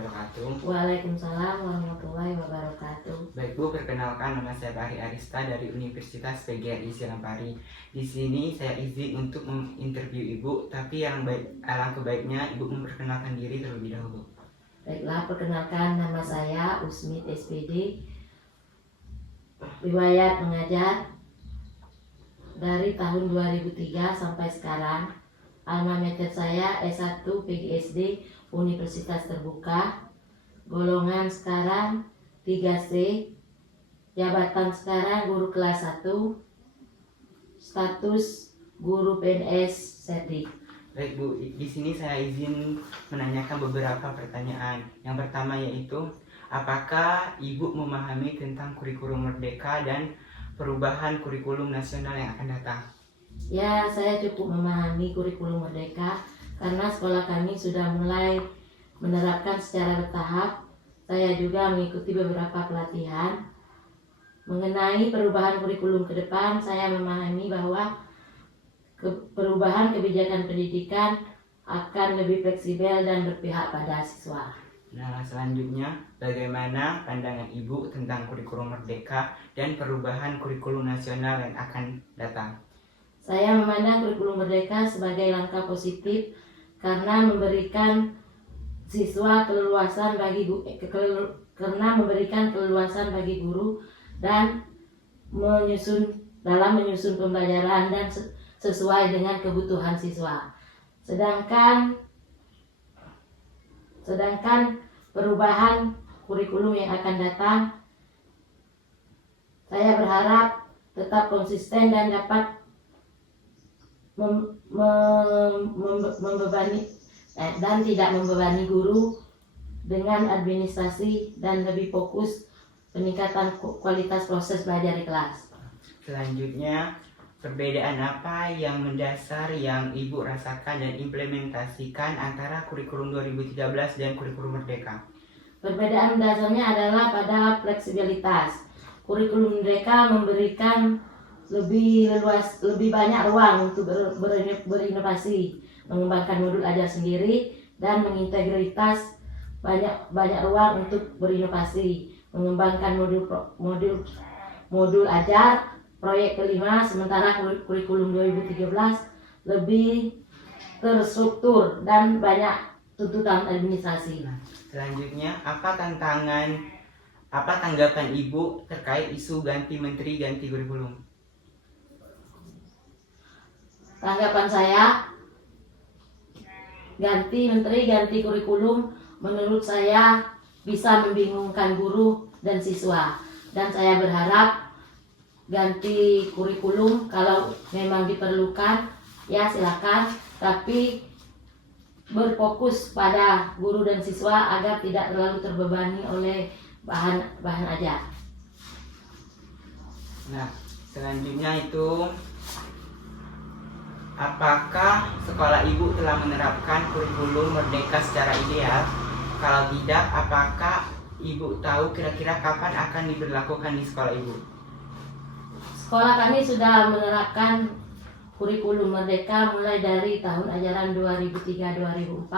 wabarakatuh. Waalaikumsalam warahmatullahi wabarakatuh. Baik Bu, perkenalkan nama saya Bahri Arista dari Universitas PGRI Silampari. Di sini saya izin untuk menginterview Ibu, tapi alangkah baiknya Ibu memperkenalkan diri terlebih dahulu. Baiklah, perkenalkan nama saya Usmit SPD, riwayat mengajar dari tahun 2003 sampai sekarang. Alma mater saya S1 PGSD Universitas Terbuka, golongan sekarang 3C, jabatan sekarang guru kelas 1, status guru PNS Serdik. Baik Bu, di sini saya izin menanyakan beberapa pertanyaan. Yang pertama yaitu, apakah Ibu memahami tentang kurikulum Merdeka dan perubahan kurikulum nasional yang akan datang? Ya, saya cukup memahami kurikulum Merdeka karena sekolah kami sudah mulai menerapkan secara bertahap. Saya juga mengikuti beberapa pelatihan. Mengenai perubahan kurikulum ke depan, saya memahami bahwa perubahan kebijakan pendidikan akan lebih fleksibel dan berpihak pada siswa. Nah, selanjutnya, bagaimana pandangan Ibu tentang kurikulum Merdeka dan perubahan kurikulum nasional yang akan datang? Saya memandang kurikulum Merdeka sebagai langkah positif karena memberikan siswa keleluasan bagi guru dan menyusun pembelajaran dan sesuai dengan kebutuhan siswa. Sedangkan perubahan kurikulum yang akan datang, saya berharap tetap konsisten dan dapat tidak membebani guru dengan administrasi dan lebih fokus peningkatan kualitas proses belajar di kelas. Selanjutnya, perbedaan apa yang mendasar yang Ibu rasakan dan implementasikan antara kurikulum 2013 dan kurikulum Merdeka? Perbedaan dasarnya adalah pada fleksibilitas. Kurikulum Merdeka memberikan lebih banyak ruang untuk berinovasi, mengembangkan modul ajar sendiri dan mengintegritas banyak ruang untuk berinovasi, mengembangkan modul ajar proyek kelima, sementara kurikulum 2013 lebih terstruktur dan banyak tuntutan administrasi. Selanjutnya, apa tanggapan Ibu terkait isu ganti menteri, ganti kurikulum? Tanggapan saya, ganti menteri, ganti kurikulum menurut saya bisa membingungkan guru dan siswa. Dan saya berharap ganti kurikulum kalau memang diperlukan, ya silakan, tapi berfokus pada guru dan siswa agar tidak terlalu terbebani oleh bahan ajar. Nah, selanjutnya itu, apakah sekolah Ibu telah menerapkan kurikulum Merdeka secara ideal? Kalau tidak, apakah Ibu tahu kira-kira kapan akan diberlakukan di sekolah Ibu? Sekolah kami sudah menerapkan kurikulum Merdeka mulai dari tahun ajaran 2003-2004,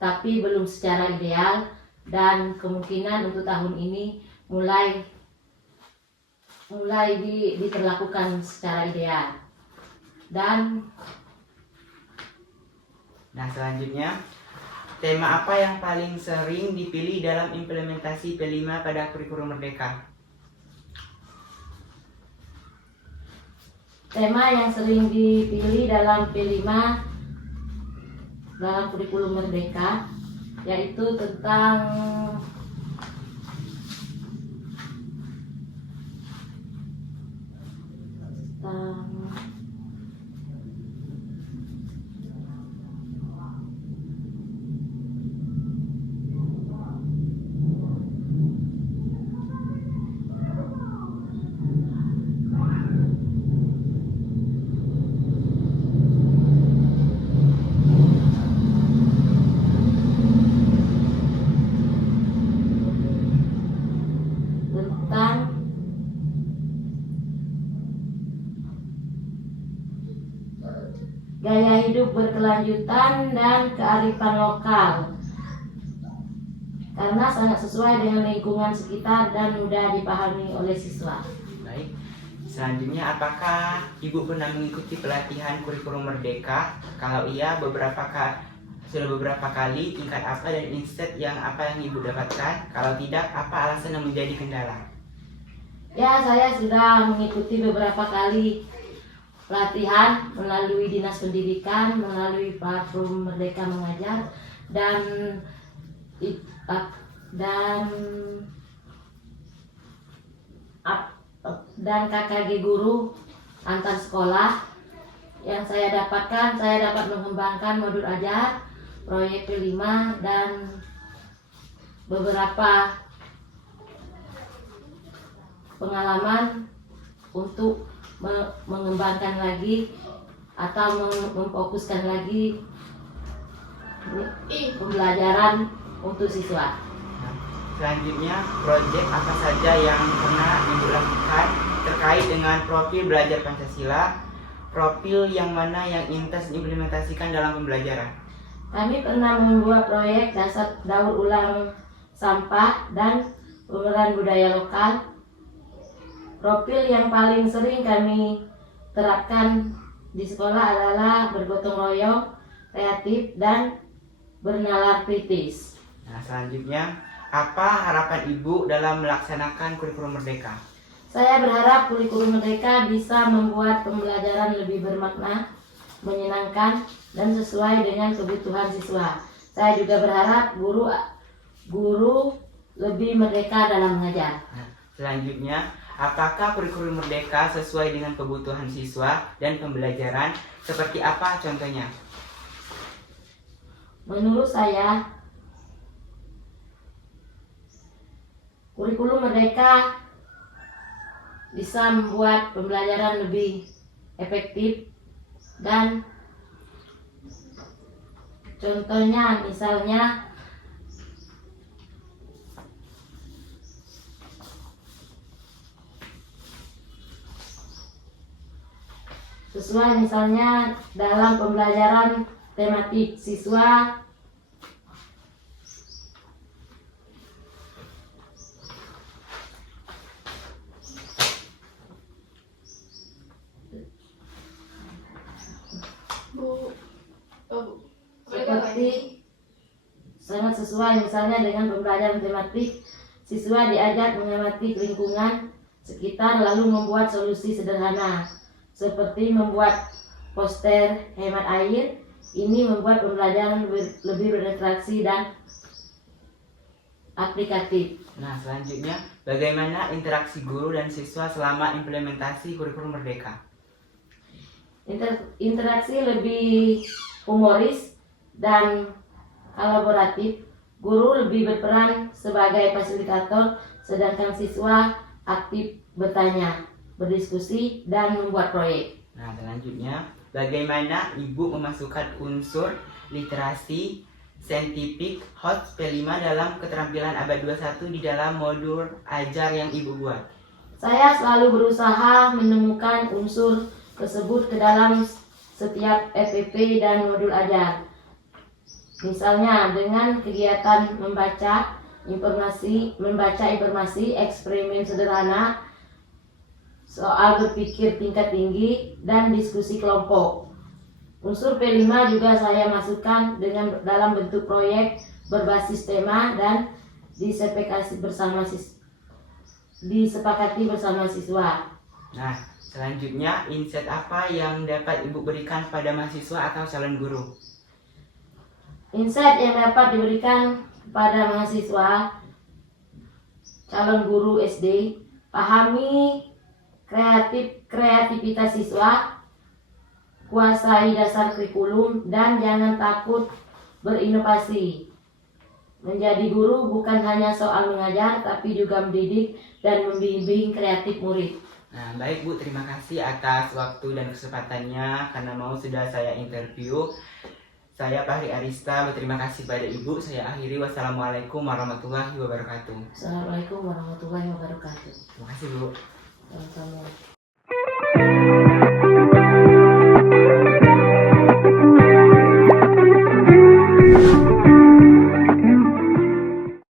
tapi belum secara ideal, dan kemungkinan untuk tahun ini mulai diberlakukan secara ideal. Nah, selanjutnya, tema apa yang paling sering dipilih dalam implementasi P5 pada kurikulum Merdeka? Tema yang sering dipilih dalam P5 dalam kurikulum Merdeka yaitu tentang gaya hidup berkelanjutan dan kearifan lokal. karena sangat sesuai dengan lingkungan sekitar dan mudah dipahami oleh siswa. Baik. Selanjutnya, apakah Ibu pernah mengikuti pelatihan kurikulum merdeka? Kalau iya, sudah beberapa kali, tingkat apa dan insight yang apa yang Ibu dapatkan? Kalau tidak, apa alasan yang menjadi kendala? Ya, saya sudah mengikuti beberapa kali pelatihan melalui Dinas Pendidikan, melalui platform Merdeka Mengajar, dan KKG guru antar sekolah. Yang saya dapatkan, saya dapat mengembangkan modul ajar, proyek P5, dan beberapa pengalaman untuk mengembangkan lagi atau memfokuskan lagi pembelajaran untuk siswa. Selanjutnya, proyek apa saja yang pernah Ibu lakukan terkait dengan profil belajar Pancasila? Profil yang mana yang intens diimplementasikan dalam pembelajaran? Kami pernah membuat proyek dasar daur ulang sampah dan pemerahan budaya lokal. Profil yang paling sering kami terapkan di sekolah adalah bergotong royong, kreatif, dan bernalar kritis. Nah, selanjutnya, apa harapan Ibu dalam melaksanakan kurikulum merdeka? Saya berharap kurikulum merdeka bisa membuat pembelajaran lebih bermakna, menyenangkan, dan sesuai dengan kebutuhan siswa. Saya juga berharap guru lebih merdeka dalam mengajar. Nah, selanjutnya, apakah kurikulum merdeka sesuai dengan kebutuhan siswa dan pembelajaran? Seperti apa contohnya? Menurut saya, kurikulum merdeka bisa membuat pembelajaran lebih efektif, dan contohnya misalnya sesuai misalnya dalam pembelajaran tematik siswa seperti sangat sesuai misalnya dengan pembelajaran tematik, siswa diajak mengamati lingkungan sekitar lalu membuat solusi sederhana seperti membuat poster hemat air. Ini membuat pembelajaran lebih berinteraksi dan aplikatif. Nah, selanjutnya, bagaimana interaksi guru dan siswa selama implementasi kurikulum merdeka? Interaksi lebih humoris dan kolaboratif. Guru lebih berperan sebagai fasilitator, sedangkan siswa aktif bertanya, berdiskusi, dan membuat proyek. Nah, selanjutnya, bagaimana Ibu memasukkan unsur literasi saintifik HOT P5 dalam keterampilan abad 21 di dalam modul ajar yang Ibu buat? Saya selalu berusaha menemukan unsur tersebut ke dalam setiap FPP dan modul ajar. Misalnya dengan kegiatan membaca informasi, eksperimen sederhana, soal berpikir tingkat tinggi, dan diskusi kelompok. Unsur P5 juga saya masukkan dalam bentuk proyek berbasis tema dan disepakati bersama siswa. Nah, selanjutnya, insight apa yang dapat Ibu berikan pada mahasiswa atau calon guru? Insight yang dapat diberikan kepada mahasiswa calon guru SD, pahami kreativitas siswa, kuasai dasar kurikulum, dan jangan takut berinovasi. Menjadi guru bukan hanya soal mengajar, tapi juga mendidik dan membimbing kreatif murid. Nah, baik Bu, terima kasih atas waktu dan kesempatannya karena sudah saya interview. Saya Fahri Arista berterima kasih pada Ibu. Saya akhiri, wassalamualaikum warahmatullahi wabarakatuh. Assalamualaikum warahmatullahi wabarakatuh. Terima kasih Bu. Sama-sama.